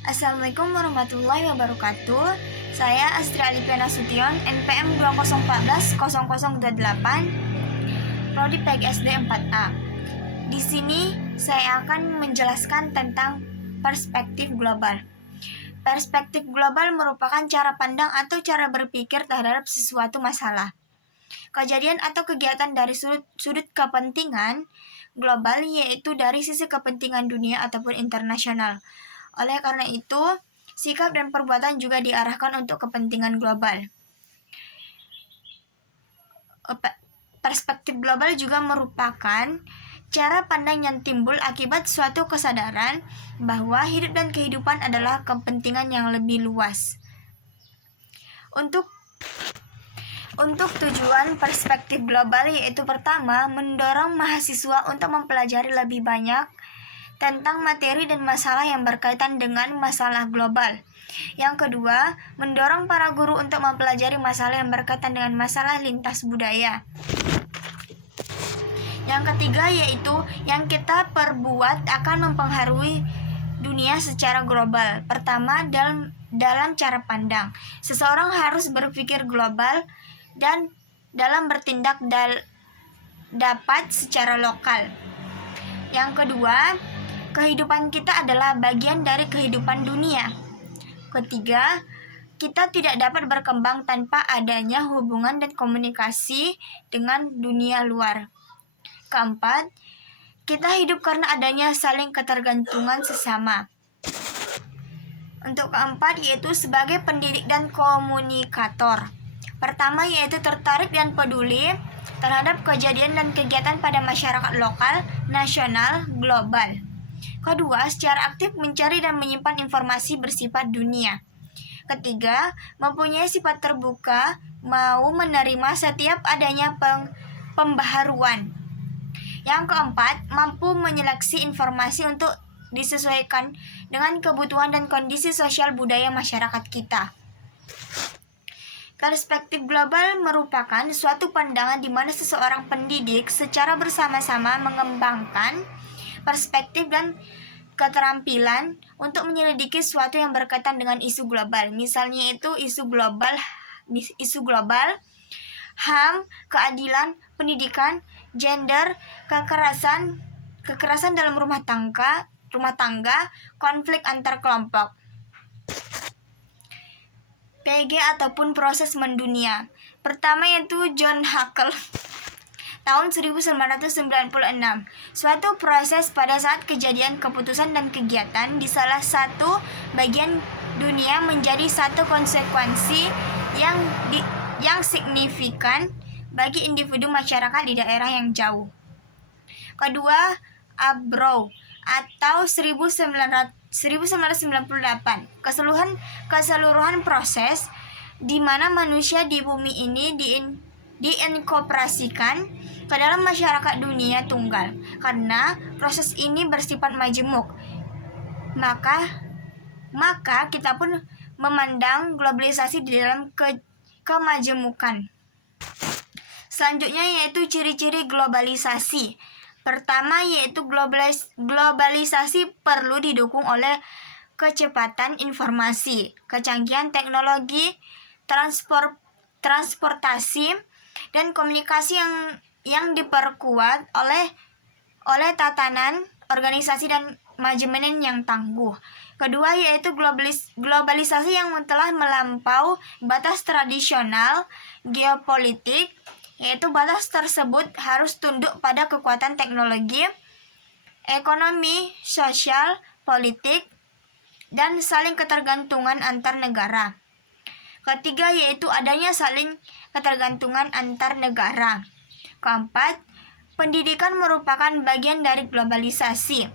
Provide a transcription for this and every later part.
Assalamualaikum warahmatullahi wabarakatuh. Saya Astri Alipiana Sution, NPM 2014-0028, Prodi PGSD 4A. Di sini saya akan menjelaskan tentang perspektif global. Perspektif global merupakan cara pandang atau cara berpikir terhadap sesuatu masalah, kejadian atau kegiatan dari sudut kepentingan global, yaitu dari sisi kepentingan dunia ataupun internasional. Oleh karena itu, sikap dan perbuatan juga diarahkan untuk kepentingan global. Perspektif global juga merupakan cara pandang yang timbul akibat suatu kesadaran bahwa hidup dan kehidupan adalah kepentingan yang lebih luas. Untuk tujuan perspektif global yaitu pertama, mendorong mahasiswa untuk mempelajari lebih banyak tentang materi dan masalah yang berkaitan dengan masalah global. Yang kedua, mendorong para guru untuk mempelajari masalah yang berkaitan dengan masalah lintas budaya. Yang ketiga yaitu yang kita perbuat akan mempengaruhi dunia secara global. Pertama, dalam cara pandang. Seseorang harus berpikir global dan dalam bertindak dapat secara lokal. Yang kedua, kehidupan kita adalah bagian dari kehidupan dunia. Ketiga, kita tidak dapat berkembang tanpa adanya hubungan dan komunikasi dengan dunia luar. Keempat, kita hidup karena adanya saling ketergantungan sesama. Untuk keempat yaitu sebagai pendidik dan komunikator. Pertama yaitu tertarik dan peduli terhadap kejadian dan kegiatan pada masyarakat lokal, nasional, global. Kedua, secara aktif mencari dan menyimpan informasi bersifat dunia. Ketiga, mempunyai sifat terbuka, mau menerima setiap adanya pembaharuan. Yang keempat, mampu menyeleksi informasi untuk disesuaikan dengan kebutuhan dan kondisi sosial budaya masyarakat kita. Perspektif global merupakan suatu pandangan di mana seseorang pendidik secara bersama-sama mengembangkan perspektif dan keterampilan untuk menyelidiki sesuatu yang berkaitan dengan isu global. Misalnya itu isu global, HAM, keadilan, pendidikan, gender, kekerasan dalam rumah tangga, konflik antar kelompok. PG ataupun proses mendunia. Pertama yaitu John Haeckel tahun 1996. Suatu proses pada saat kejadian keputusan dan kegiatan di salah satu bagian dunia menjadi satu konsekuensi yang signifikan bagi individu masyarakat di daerah yang jauh. Kedua, Abrow atau 1998. Keseluruhan proses di mana manusia di bumi ini diinkorporasikan ke dalam masyarakat dunia tunggal. Karena proses ini bersifat majemuk, maka kita pun memandang globalisasi di dalam kemajemukan. Selanjutnya yaitu ciri-ciri globalisasi. Pertama yaitu globalisasi perlu didukung oleh kecepatan informasi, kecanggihan teknologi, transportasi, dan komunikasi yang diperkuat oleh tatanan organisasi dan manajemen yang tangguh. Kedua yaitu globalisasi yang telah melampaui batas tradisional geopolitik, yaitu batas tersebut harus tunduk pada kekuatan teknologi, ekonomi, sosial, politik, dan saling ketergantungan antar negara. Ketiga yaitu adanya saling ketergantungan antar negara. Keempat, pendidikan merupakan bagian dari globalisasi.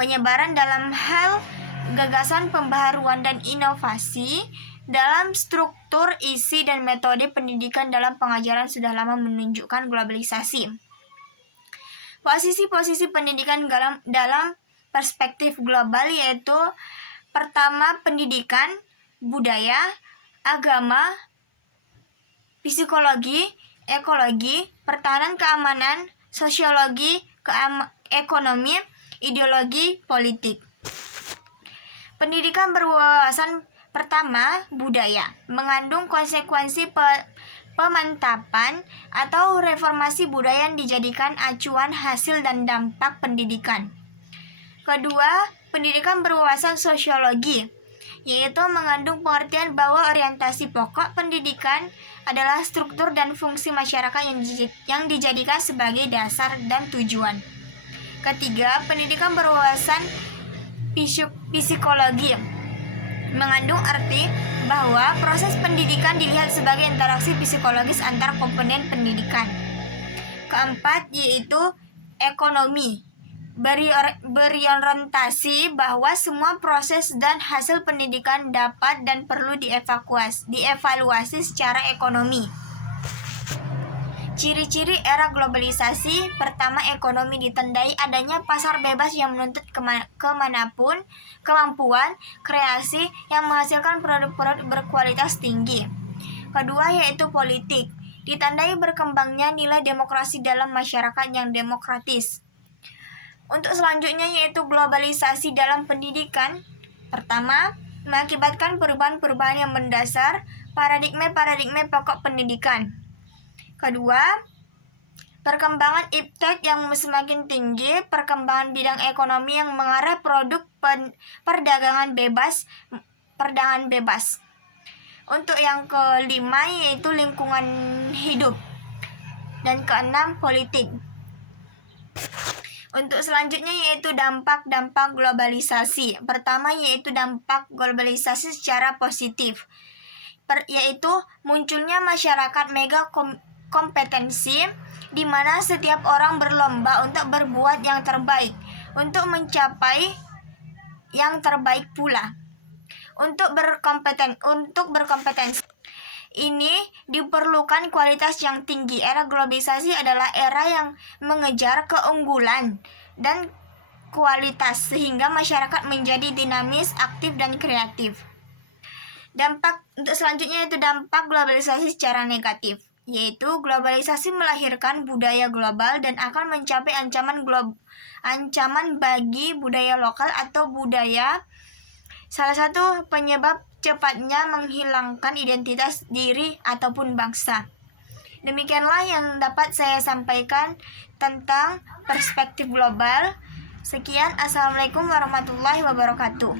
Penyebaran dalam hal gagasan pembaharuan dan inovasi dalam struktur, isi, dan metode pendidikan dalam pengajaran sudah lama menunjukkan globalisasi. Posisi-posisi pendidikan dalam perspektif global yaitu pertama pendidikan, budaya, agama, psikologi, ekologi, pertahanan keamanan, sosiologi, ekonomi, ideologi, politik. Pendidikan berwawasan pertama, budaya, mengandung konsekuensi pemantapan atau reformasi budaya yang dijadikan acuan hasil dan dampak pendidikan. Kedua, pendidikan berwawasan sosiologi, yaitu mengandung pengertian bahwa orientasi pokok pendidikan adalah struktur dan fungsi masyarakat yang dijadikan sebagai dasar dan tujuan. Ketiga, pendidikan berwawasan psikologi, mengandung arti bahwa proses pendidikan dilihat sebagai interaksi psikologis antar komponen pendidikan. Keempat, yaitu ekonomi, berorientasi bahwa semua proses dan hasil pendidikan dapat dan perlu dievaluasi secara ekonomi. Ciri-ciri era globalisasi. Pertama, ekonomi ditandai adanya pasar bebas yang menuntut kemampuan kreasi yang menghasilkan produk-produk berkualitas tinggi. Kedua, yaitu politik, ditandai berkembangnya nilai demokrasi dalam masyarakat yang demokratis. Untuk selanjutnya, yaitu globalisasi dalam pendidikan. Pertama, mengakibatkan perubahan-perubahan yang mendasar paradigma pokok pendidikan. Kedua, perkembangan iptek yang semakin tinggi, perkembangan bidang ekonomi yang mengarah produk perdagangan bebas. Untuk yang kelima, yaitu lingkungan hidup. Dan keenam, politik. Untuk selanjutnya, yaitu dampak globalisasi. Pertama, yaitu dampak globalisasi secara positif, yaitu munculnya masyarakat mega kompetensi, di mana setiap orang berlomba untuk berbuat yang terbaik, untuk mencapai yang terbaik pula. Untuk berkompetensi ini diperlukan kualitas yang tinggi. Era globalisasi adalah era yang mengejar keunggulan dan kualitas, sehingga masyarakat menjadi dinamis, aktif, dan kreatif. Untuk selanjutnya, yaitu dampak globalisasi secara negatif, yaitu globalisasi melahirkan budaya global dan akan mencapai ancaman bagi budaya lokal atau budaya. Salah satu penyebab cepatnya menghilangkan identitas diri ataupun bangsa. Demikianlah yang dapat saya sampaikan tentang perspektif global. Sekian, assalamualaikum warahmatullahi wabarakatuh.